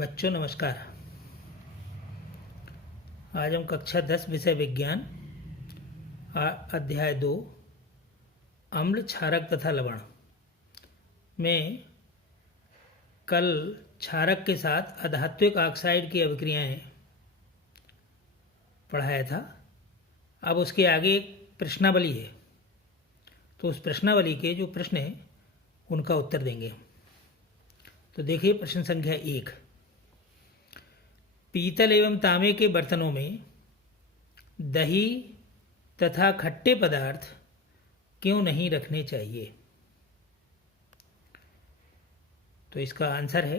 बच्चों नमस्कार। आज हम कक्षा 10 विषय विज्ञान अध्याय 2 अम्ल क्षारक तथा लवण में कल क्षारक के साथ अधात्विक ऑक्साइड की अभिक्रियाएं पढ़ाया था। अब उसके आगे एक प्रश्नावली है, तो उस प्रश्नावली के जो प्रश्न हैं उनका उत्तर देंगे। तो देखिए प्रश्न संख्या 1। पीतल एवं तांबे के बर्तनों में दही तथा खट्टे पदार्थ क्यों नहीं रखने चाहिए? तो इसका आंसर है,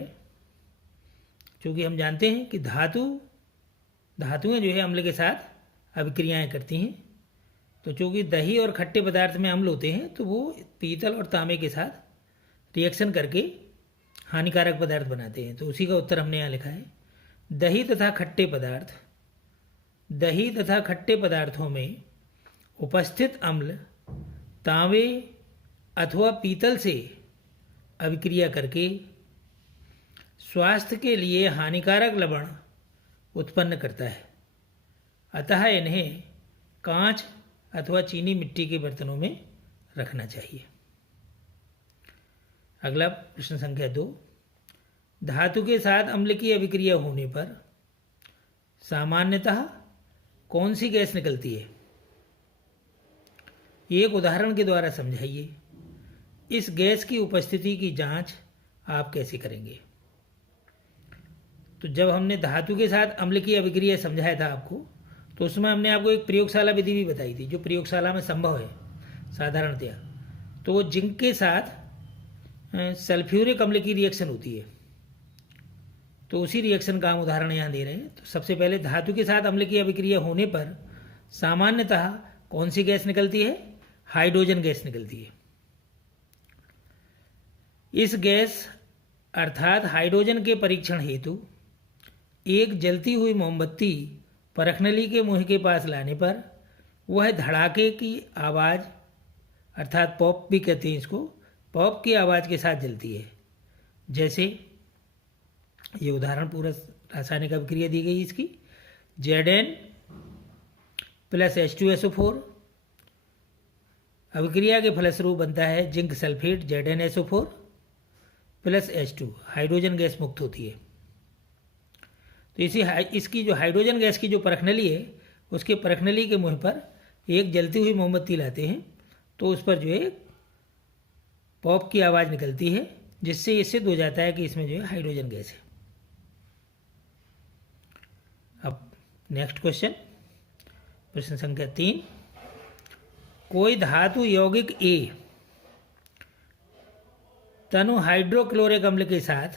क्योंकि हम जानते हैं कि धातुएं जो है अम्ल के साथ अभिक्रियाएं करती हैं। तो चूँकि दही और खट्टे पदार्थ में अम्ल होते हैं, तो वो पीतल और तांबे के साथ रिएक्शन करके हानिकारक पदार्थ बनाते हैं। तो उसी का उत्तर हमने यहाँ लिखा है। दही तथा खट्टे पदार्थों में उपस्थित अम्ल तांबे अथवा पीतल से अभिक्रिया करके स्वास्थ्य के लिए हानिकारक लवण उत्पन्न करता है। अतः इन्हें कांच अथवा चीनी मिट्टी के बर्तनों में रखना चाहिए। अगला प्रश्न संख्या 2। धातु के साथ अम्ल की अभिक्रिया होने पर सामान्यतः कौन सी गैस निकलती है? एक उदाहरण के द्वारा समझाइए। इस गैस की उपस्थिति की जांच आप कैसे करेंगे? तो जब हमने धातु के साथ अम्ल की अभिक्रिया समझाया था आपको, तो उसमें हमने आपको एक प्रयोगशाला विधि भी बताई थी, जो प्रयोगशाला में संभव है साधारणतया। तो वो जिंक के साथ सल्फ्यूरिक अम्ल की रिएक्शन होती है। तो उसी रिएक्शन का हम उदाहरण यहाँ दे रहे हैं। तो सबसे पहले धातु के साथ अम्ल की अभिक्रिया होने पर सामान्यतः कौन सी गैस निकलती है? हाइड्रोजन गैस निकलती है। इस गैस अर्थात हाइड्रोजन के परीक्षण हेतु एक जलती हुई मोमबत्ती परखनली के मुंह के पास लाने पर वह धड़ाके की आवाज़ अर्थात पॉप भी कहते हैं इसको, पॉप की आवाज़ के साथ जलती है। जैसे ये उदाहरण पूरा रासायनिक अभिक्रिया दी गई इसकी। Zn प्लस H2SO4 अभिक्रिया के फलस्वरूप बनता है zinc sulphate ZnSO4 plus H2, hydrogen gas मुक्त होती है। तो इसकी जो हाइड्रोजन गैस की जो परखनली है, उसके परखनली के मुंह पर एक जलती हुई मोमबत्ती लाते हैं, तो उस पर जो है पॉप की आवाज़ निकलती है, जिससे ये सिद्ध हो जाता है कि इसमें जो है हाइड्रोजन गैस है। अब नेक्स्ट क्वेश्चन, प्रश्न संख्या 3। कोई धातु यौगिक A तनु हाइड्रोक्लोरिक अम्ल के साथ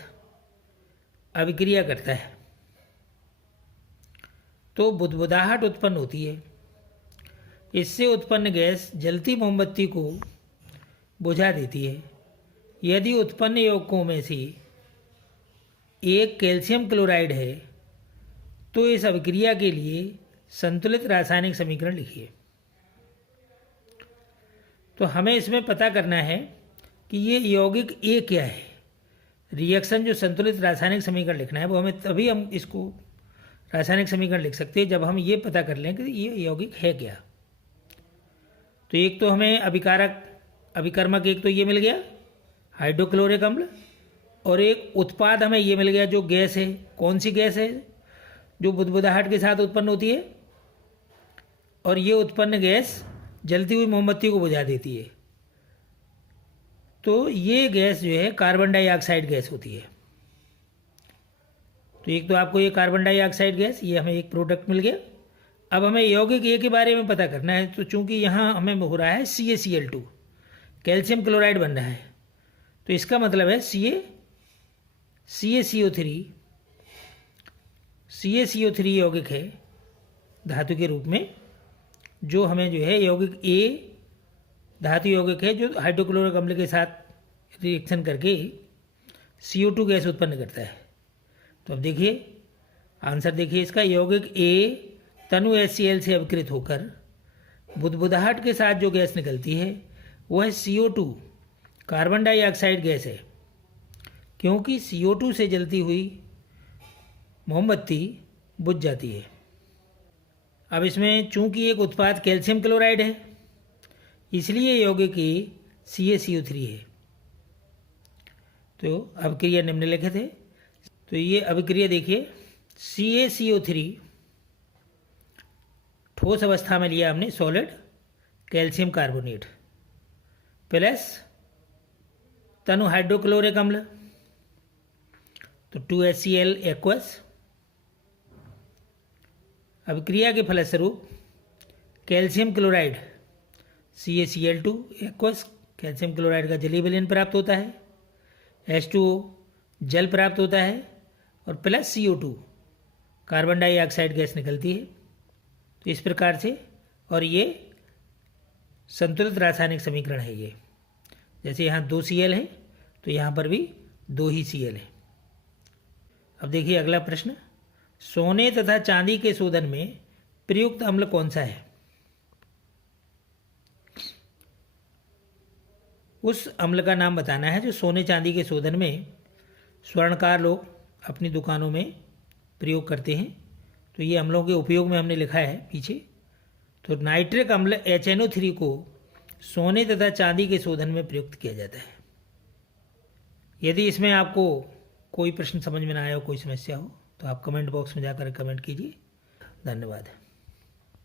अभिक्रिया करता है तो बुदबुदाहट उत्पन्न होती है। इससे उत्पन्न गैस जलती मोमबत्ती को बुझा देती है। यदि उत्पन्न यौगिकों में से एक कैल्शियम क्लोराइड है, तो इस अभिक्रिया के लिए संतुलित रासायनिक समीकरण लिखिए। तो हमें इसमें पता करना है कि ये यौगिक A क्या है। रिएक्शन जो संतुलित रासायनिक समीकरण लिखना है, वो हमें तभी हम इसको रासायनिक समीकरण लिख सकते हैं जब हम ये पता कर लें कि ये यौगिक है क्या। तो एक तो हमें अभिकर्मक एक तो ये मिल गया हाइड्रोक्लोरिक अम्ल, और एक उत्पाद हमें ये मिल गया जो गैस है। कौन सी गैस है? जो बुदबुदाहट के साथ उत्पन्न होती है, और ये उत्पन्न गैस जलती हुई मोमबत्ती को बुझा देती है। तो ये गैस जो है कार्बन डाइऑक्साइड गैस होती है। तो एक तो आपको ये कार्बन डाइऑक्साइड गैस, ये हमें एक प्रोडक्ट मिल गया। अब हमें यौगिक A के बारे में पता करना है। तो चूंकि यहाँ हमें हो रहा है CaCl2, कैल्शियम क्लोराइड बन रहा है, तो इसका मतलब है CaCO3 यौगिक है धातु के रूप में, जो हमें जो है यौगिक A धातु यौगिक है जो हाइड्रोक्लोरिक अम्ल के साथ रिएक्शन करके CO2 गैस उत्पन्न करता है। तो अब देखिए आंसर, देखिए इसका यौगिक A तनु HCl से अभिकृत होकर बुदबुदाहट के साथ जो गैस निकलती है वह CO2 कार्बन डाइऑक्साइड गैस है, क्योंकि CO2 से जलती हुई मोमबत्ती बुझ जाती है। अब इसमें चूंकि एक उत्पाद कैल्शियम क्लोराइड है, इसलिए यौगिक CaCO3 है। तो अभिक्रिया निम्नलिखित है। तो ये अभिक्रिया देखिए, CaCO3 ठोस अवस्था में लिया हमने सॉलिड कैल्शियम कार्बोनेट प्लस तनु हाइड्रोक्लोरिक अम्ल, तो 2HCl एक्वस। अभिक्रिया के फलस्वरूप calcium chloride CaCl2 aqueous, calcium chloride का जलीय विलयन प्राप्त होता है, H2O जल प्राप्त होता है और plus CO2 carbon dioxide gas निकलती है। तो इस प्रकार से, और ये संतुलित रासायनिक समीकरण है ये। जैसे यहाँ 2 Cl है तो यहाँ पर भी 2 ही Cl है। अब देखिए अगला प्रश्न, सोने तथा चांदी के शोधन में प्रयुक्त अम्ल कौन सा है? उस अम्ल का नाम बताना है जो सोने चांदी के शोधन में स्वर्णकार लोग अपनी दुकानों में प्रयोग करते हैं। तो ये अम्लों के उपयोग में हमने लिखा है पीछे। तो नाइट्रिक अम्ल HNO3 को सोने तथा चांदी के शोधन में प्रयुक्त किया जाता है। यदि इसमें आपको कोई प्रश्न समझ में ना आया हो, कोई समस्या हो, तो आप कमेंट बॉक्स में जाकर कमेंट कीजिए। धन्यवाद।